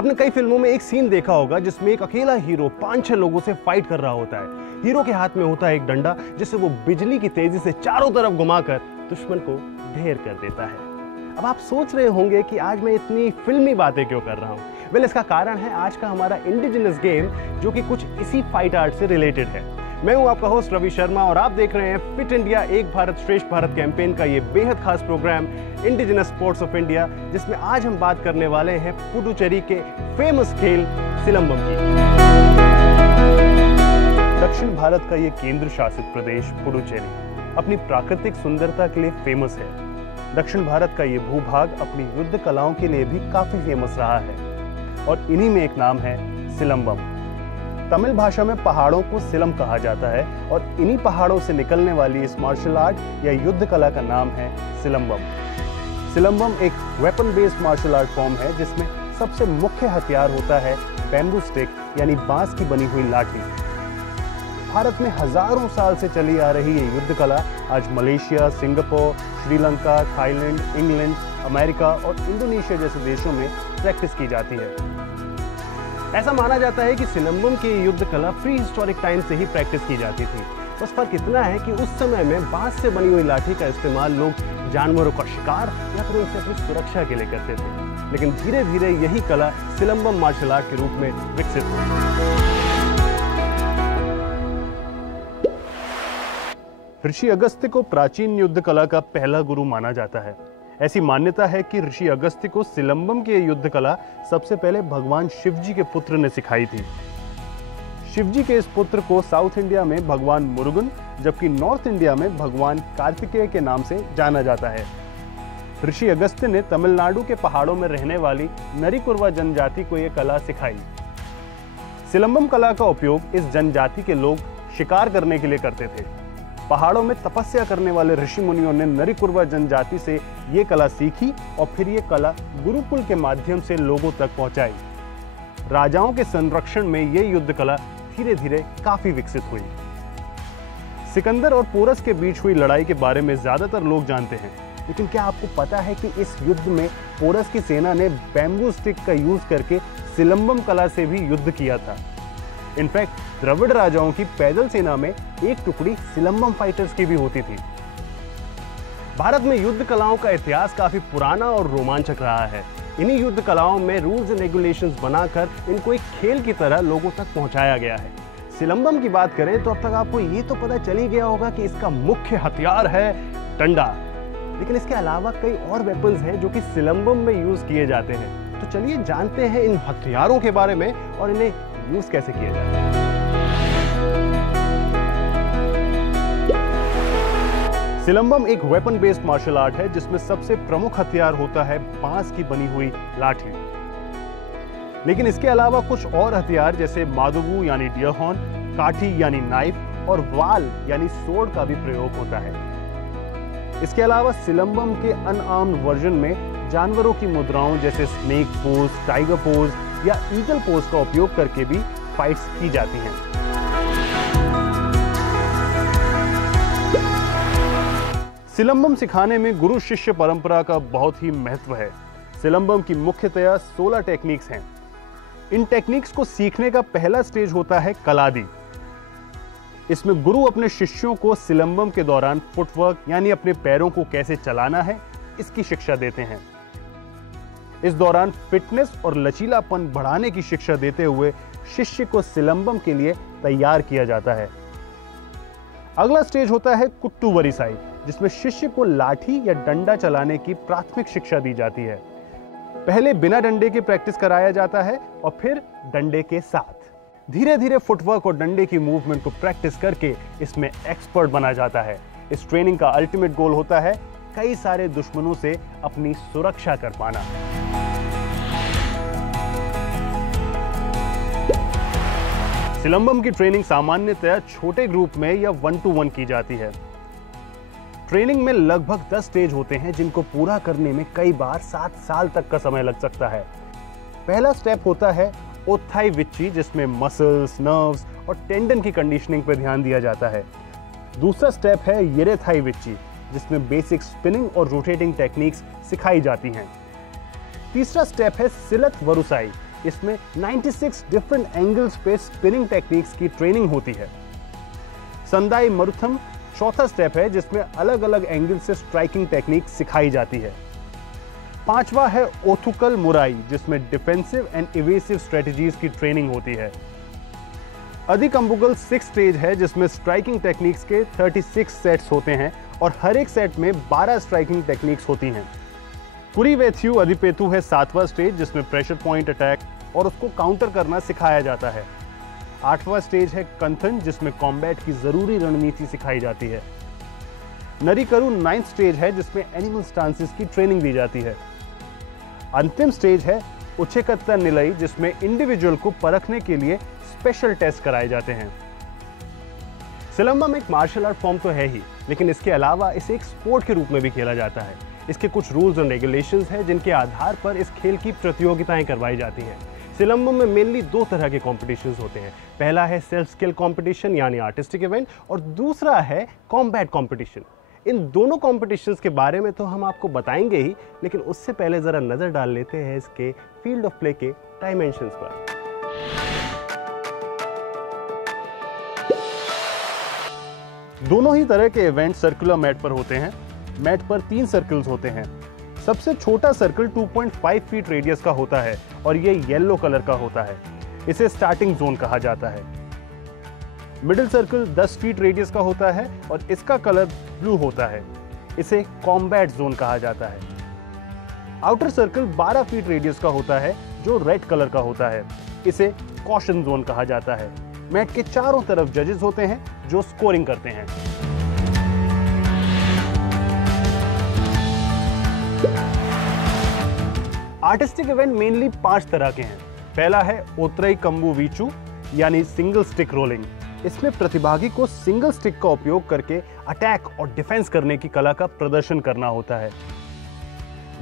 आपने कई फिल्मों में एक सीन देखा होगा जिसमें एक अकेला हीरो 5-6 लोगों से फाइट कर रहा होता है। हीरो के हाथ में होता है एक डंडा जिससे वो बिजली की तेजी से चारों तरफ घुमाकर दुश्मन को ढेर कर देता है। अब आप सोच रहे होंगे कि आज मैं इतनी फिल्मी बातें क्यों कर रहा हूँ। वेल, इसका कारण है आज का हमारा इंडिजिनस गेम जो कि कुछ इसी फाइट आर्ट से रिलेटेड है। मैं हूं आपका होस्ट रवि शर्मा और आप देख रहे हैं फिट इंडिया एक भारत श्रेष्ठ भारत कैंपेन का ये बेहद खास programme indigenous sports of India, जिसमें आज हम बात करने वाले हैं पुडुचेरी के फेमस खेल सिलंबम की। दक्षिण भारत का ये केंद्र शासित प्रदेश पुडुचेरी अपनी प्राकृतिक सुंदरता के लिए फेमस है। दक्षिण भारत का ये भूभाग अपनी युद्ध कलाओं के लिए भी काफी फेमस रहा है और इन्हीं में एक नाम है सिलंबम। तमिल भाषा में पहाड़ों को सिलम कहा जाता है और इन्हीं पहाड़ों से निकलने वाली इस मार्शल आर्ट या युद्ध कला का नाम है सिलंबम। सिलंबम एक weapon based martial art form है जिसमें सबसे मुख्य हथियार होता है बैम्बू स्टिक यानी बांस की बनी हुई लाठी। भारत में हजारों साल से चली आ रही ये युद्ध कला आज Malaysia, Singapore, Sri Lanka, Thailand, England, America और इंडोनेशिया जैसे देशों में प्रैक्टिस की जाती है। ऐसा माना जाता है कि सिलंबम की युद्ध कला प्री हिस्टोरिक टाइम से ही प्रैक्टिस की जाती थी। बस फर्क इतना है कि उस समय में बांस से बनी हुई लाठी का इस्तेमाल लोग जानवरों का शिकार या फिर उनसे अपनी सुरक्षा के लिए करते थे, लेकिन धीरे धीरे यही कला सिलंबम मार्शल आर्ट के रूप में विकसित हुई। ऋषि अगस्त्य को प्राचीन युद्ध कला का पहला गुरु माना जाता है। ऐसी मान्यता है कि ऋषि अगस्त्य को सिलंबम की युद्ध कला सबसे पहले भगवान शिवजी के पुत्र ने सिखाई थी। शिवजी के इस पुत्र को साउथ इंडिया में भगवान मुरुगन जबकि नॉर्थ इंडिया में भगवान कार्तिकेय के नाम से जाना जाता है। ऋषि अगस्त्य ने तमिलनाडु के पहाड़ों में रहने वाली नरिकुरवा जनजाति को यह कला सिखाई। सिलंबम कला का उपयोग इस जनजाति के लोग शिकार करने के लिए करते थे। पहाड़ों में तपस्या करने वाले ऋषि मुनियों ने नरिकुरवा जनजाति से ये कला सीखी और फिर ये कला गुरुकुल के माध्यम से लोगों तक पहुंचाई। राजाओं के संरक्षण में ये युद्ध कला धीरे धीरे काफी विकसित हुई। सिकंदर और पोरस के बीच हुई लड़ाई के बारे में ज्यादातर लोग जानते हैं, लेकिन क्या आपको पता है कि इस युद्ध में पोरस की सेना ने बैम्बू स्टिक का यूज करके सिलंबम कला से भी युद्ध किया था। इनफैक्ट द्रविड़ राजाओं की पैदल सेना में एक टुकड़ी सिलंबम फाइटर्स की भी होती थी। भारत में युद्ध कलाओं का इतिहास काफी पुराना और रोमांचक रहा है। इन्हीं युद्ध कलाओं में रूल्स एंड रेगुलेशंस बनाकर इनको एक खेल की तरह लोगों तक पहुंचाया गया है। सिलंबम की बात करें तो अब तक आपको ये तो पता चल ही गया होगा कि इसका मुख्य हथियार है डंडा, लेकिन इसके अलावा कई और वेपन्स हैं जो कि सिलंबम में यूज किए जाते हैं। तो चलिए जानते हैं इन हथियारों के बारे में और इन्हें यूज कैसे किया जाता है। सिलंबम एक वेपन बेस्ड मार्शल आर्ट है जिसमें सबसे प्रमुख हथियार होता है बांस की बनी हुई लाठी, लेकिन इसके अलावा कुछ और हथियार जैसे मादुगु यानी डियर हॉर्न, काठी यानी नाइफ और वाल यानी सोर्ड का भी प्रयोग होता है। इसके अलावा सिलंबम के अनआर्म्ड वर्जन में जानवरों की मुद्राओं जैसे स्नेक पोज, टाइगर पोज या ईगल पोज का उपयोग करके भी फाइट्स की जाती हैं। सिलंबम सिखाने में गुरु शिष्य परंपरा का बहुत ही महत्व है। सिलंबम की मुख्यतया 16 टेक्निक्स हैं। इन टेक्निक्स को सीखने का पहला स्टेज होता है कलादी। इसमें गुरु अपने शिष्यों को सिलंबम के दौरान फुटवर्क यानी अपने पैरों को कैसे चलाना है इसकी शिक्षा देते हैं। इस दौरान फिटनेस और लचीलापन बढ़ाने की शिक्षा देते हुए शिष्य को सिलंबम के लिए तैयार किया जाता है। अगला स्टेज होता है कुट्टू वरिसाई, जिसमें शिष्य को लाठी या डंडा चलाने की प्राथमिक शिक्षा दी जाती है। पहले बिना डंडे के प्रैक्टिस कराया जाता है और फिर डंडे के साथ। धीरे धीरे फुटवर्क और डंडे की मूवमेंट को प्रैक्टिस करके इसमें एक्सपर्ट बना जाता है। इस ट्रेनिंग का अल्टीमेट गोल होता है कई सारे दुश्मनों से अपनी सुरक्षा कर पाना। सिलंबम की ट्रेनिंग सामान्यतः छोटे ग्रुप में या 1-to-1 की जाती है। ट्रेनिंग में लगभग 10 स्टेज होते हैं जिनको पूरा करने में कई बार 7 साल तक का समय लग सकता है। पहला स्टेप होता है ओथाई विच्ची, जिसमें मसल्स, नर्व्स और टेंडन की कंडीशनिंग पर ध्यान दिया जाता है। दूसरा स्टेप है येरेथाई विच्ची, जिसमें बेसिक स्पिनिंग और रोटेटिंग टेक्निक्स सिखाई जाती हैं। तीसरा स्टेप है सिलत वरुसाई, इसमें 96 डिफरेंट एंगल्स पे स्पिनिंग टेक्निक्स की ट्रेनिंग होती है। संदाई मरुथम चौथा स्टेप है जिसमें अलग अलग एंगल से स्ट्राइकिंग टेक्निक सिखाई जाती है। पांचवा है ओथुकल मुराई जिसमें डिफेंसिव एंड इवेसिव स्ट्रेटजीज की ट्रेनिंग होती है। अधिकंबुगल 6 स्टेज है जिसमें स्ट्राइकिंग टेक्निक्स के 36 सेट्स होते हैं और हर एक सेट में 12 स्ट्राइकिंग टेक्निक्स होती हैं। कुरीवेथ्यू अधिपेतु है 7वां स्टेज जिसमें प्रेशर पॉइंट अटैक और उसको काउंटर करना सिखाया जाता है। 8वां स्टेज है कंथन जिसमें कॉम्बैट की जरूरी रणनीति सिखाई जाती है। नरिकरू 9th स्टेज है जिसमें एनिमल स्टांसेस की ट्रेनिंग दी जाती है। अंतिम स्टेज है उच्चकत्ता निलई जिसमें इंडिविजुअल को परखने के लिए स्पेशल टेस्ट कराए जाते हैं। सिलंबम एक मार्शल आर्ट फॉर्म तो है ही, लेकिन इसके अलावा इसे एक स्पोर्ट के रूप में भी खेला जाता है। इसके कुछ रूल्स एंड रेगुलेशंस हैं जिनके आधार पर इस खेल की प्रतियोगिताएं करवाई जाती हैं। सिलंबम में मेनली 2 तरह के कॉम्पिटिशन्स होते हैं। पहला है सेल्फ स्किल कॉम्पिटिशन यानी आर्टिस्टिक इवेंट और दूसरा है कॉम्बैट कॉम्पिटिशन। इन दोनों कॉम्पिटिशन्स के बारे में तो हम आपको बताएंगे ही, लेकिन उससे पहले जरा नजर डाल लेते हैं इसके फील्ड ऑफ प्ले के डायमेंशंस पर। दोनों ही तरह के इवेंट सर्कुलर मैट पर होते हैं। मैट पर 3 सर्कल्स होते हैं। सबसे छोटा सर्कल 2.5 फीट रेडियस का होता है और ये येलो कलर का होता है। इसे स्टार्टिंग जोन कहा जाता है। मिडिल सर्कल 10 फीट रेडियस का होता है और इसका कलर ब्लू होता है। इसे कॉम्बैट जोन कहा जाता है। आउटर सर्कल 12 फीट रेडियस का होता है जो रेड कलर का होता है। इसे कॉशन जोन कहा जाता है। मैट के चारों तरफ जजेस होते हैं जो स्कोरिंग करते हैं। आर्टिस्टिक इवेंट मेनली 5 तरह के हैं। पहला है ओत्रई कंबू वीचू यानी सिंगल स्टिक रोलिंग। इसमें प्रतिभागी को सिंगल स्टिक का उपयोग करके अटैक और डिफेंस करने की कला का प्रदर्शन करना होता है।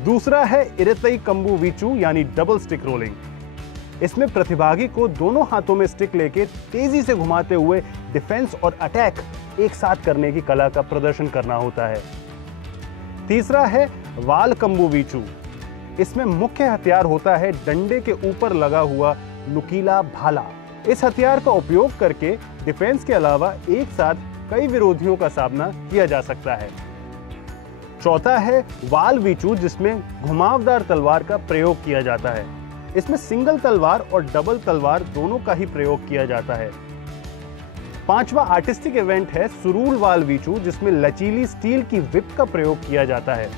दूसरा है इरेतई कंबू वीचू यानी डबल स्टिक रोलिंग। इसमें प्रतिभागी को दोनों हाथों में स्टिक लेके तेजी से घुमाते हुए डिफेंस और अटैक एक साथ करने की कला का प्रदर्शन करना होता है। तीसरा है वाल कंबू वीचू। इसमें मुख्य हथियार होता है डंडे के ऊपर लगा हुआ नुकीला भाला। इस हथियार का उपयोग करके डिफेंस के अलावा एक साथ कई विरोधियों का सामना किया जा सकता है। चौथा है वाल वीचू जिसमें घुमावदार तलवार का प्रयोग किया जाता है। इसमें सिंगल तलवार और डबल तलवार दोनों का ही प्रयोग किया जाता है। पांचवा आर्टिस्टिक इवेंट है सुरूल वाल वीचू जिसमें लचीली स्टील की विप का प्रयोग किया जाता है।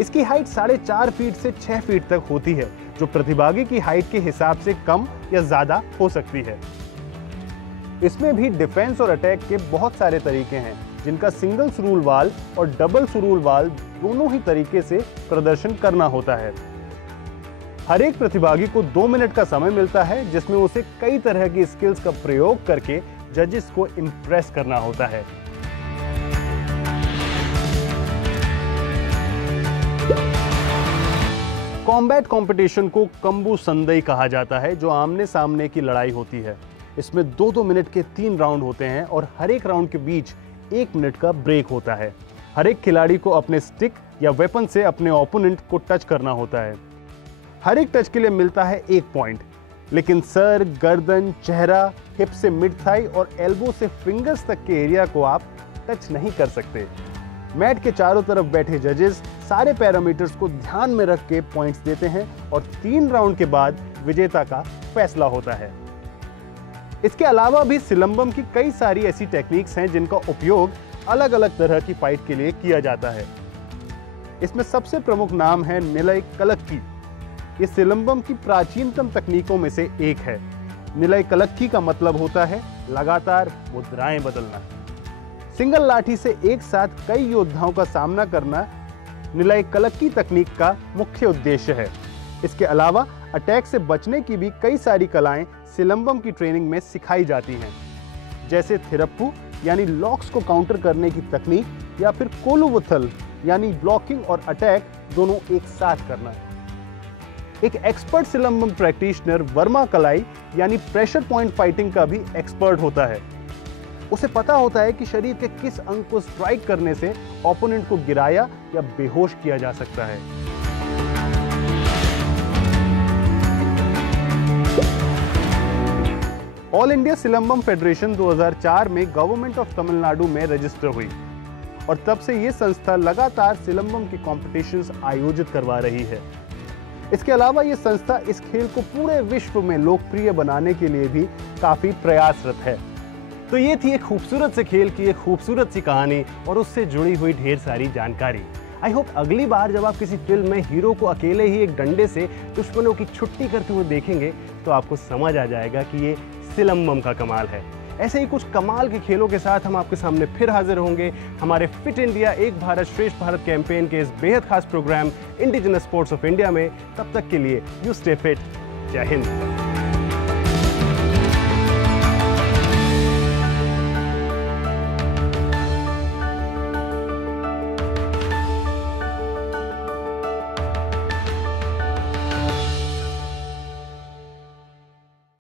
इसकी हाइट 4.5 फीट से 6 फीट तक होती है जो प्रतिभागी की हाइट के हिसाब से कम या ज्यादा हो सकती है। इसमें भी डिफेंस और अटैक के बहुत सारे तरीके हैं जिनका सिंगल सुरूल वाल और डबल सुरूल वाल दोनों ही तरीके से प्रदर्शन करना होता है। हर एक प्रतिभागी को 2 मिनट का समय मिलता है जिसमें उसे कई तरह की स्किल्स का प्रयोग करके जजेस को इंप्रेस करना होता है। कॉम्बैट कंपटीशन को कंबू संदई कहा जाता है जो आमने सामने की लड़ाई होती है। इसमें 2-2 मिनट के 3 राउंड होते हैं और हर एक राउंड के बीच 1 मिनट का ब्रेक होता है। हर एक खिलाड़ी को अपने स्टिक या वेपन से अपने ओपोनेंट को टच करना होता है। हर एक टच के लिए मिलता है 1 पॉइंट, लेकिन सर, गर्दन, चेहरा, हिप से मिड थाई और एल्बो से फिंगर्स तक के एरिया को आप टच नहीं कर सकते। मैट के चारों तरफ बैठे जजेस सारे पैरामीटर्स को ध्यान में रख के पॉइंट्स देते हैं और 3 राउंड के बाद विजेता का फैसला होता है। इसके अलावा भी सिलंबम की कई सारी ऐसी टेक्निक्स हैं जिनका उपयोग अलग अलग तरह की फाइट के लिए किया जाता है। इसमें सबसे प्रमुख नाम है निलय कलक्की। ये सिलंबम की प्राचीनतम तकनीकों में से एक है। निलय कलक्की का मतलब होता है लगातार मुद्राएं बदलना। सिंगल लाठी से एक साथ कई योद्धाओं का सामना करना निलय कलक्की तकनीक का मुख्य उद्देश्य है। इसके अलावा अटैक से बचने की भी कई सारी कलाएं सिलंबम की ट्रेनिंग में सिखाई जाती हैं, जैसे थिरप्पू यानी लॉक्स को काउंटर करने की तकनीक या फिर कोलुवुथल यानी ब्लॉकिंग और अटैक दोनों एक साथ करना। एक एक्सपर्ट सिलंबम प्रैक्टिशनर वर्मा कलाई यानी प्रेशर पॉइंट फाइटिंग का भी एक्सपर्ट होता है। उसे पता होता है कि शरीर के किस अंग को स्ट्राइक करने से ओपोनेंट को गिराया या बेहोश किया जा सकता है। ऑल इंडिया सिलंबम फेडरेशन 2004 में गवर्नमेंट ऑफ तमिलनाडु में रजिस्टर हुई और तब से ये संस्था लगातार सिलंबम के कॉम्पिटिशन्स आयोजित करवा रही है। इसके अलावा ये संस्था इस खेल को पूरे विश्व में लोकप्रिय बनाने के लिए भी काफी प्रयासरत है। तो ये थी एक खूबसूरत से खेल की एक खूबसूरत सी कहानी और उससे जुड़ी हुई ढेर सारी जानकारी। आई होप अगली बार जब आप किसी फिल्म में हीरो को अकेले ही एक डंडे से दुश्मनों की छुट्टी करते हुए देखेंगे तो आपको समझ आ जाएगा कि ये सिलंबम का कमाल है। ऐसे ही कुछ कमाल के खेलों के साथ हम आपके सामने फिर हाजिर होंगे हमारे फिट इंडिया एक भारत श्रेष्ठ भारत कैंपेन के इस बेहद खास programme indigenous sports of India में। तब तक के लिए यू स्टे फिट। जय हिंद।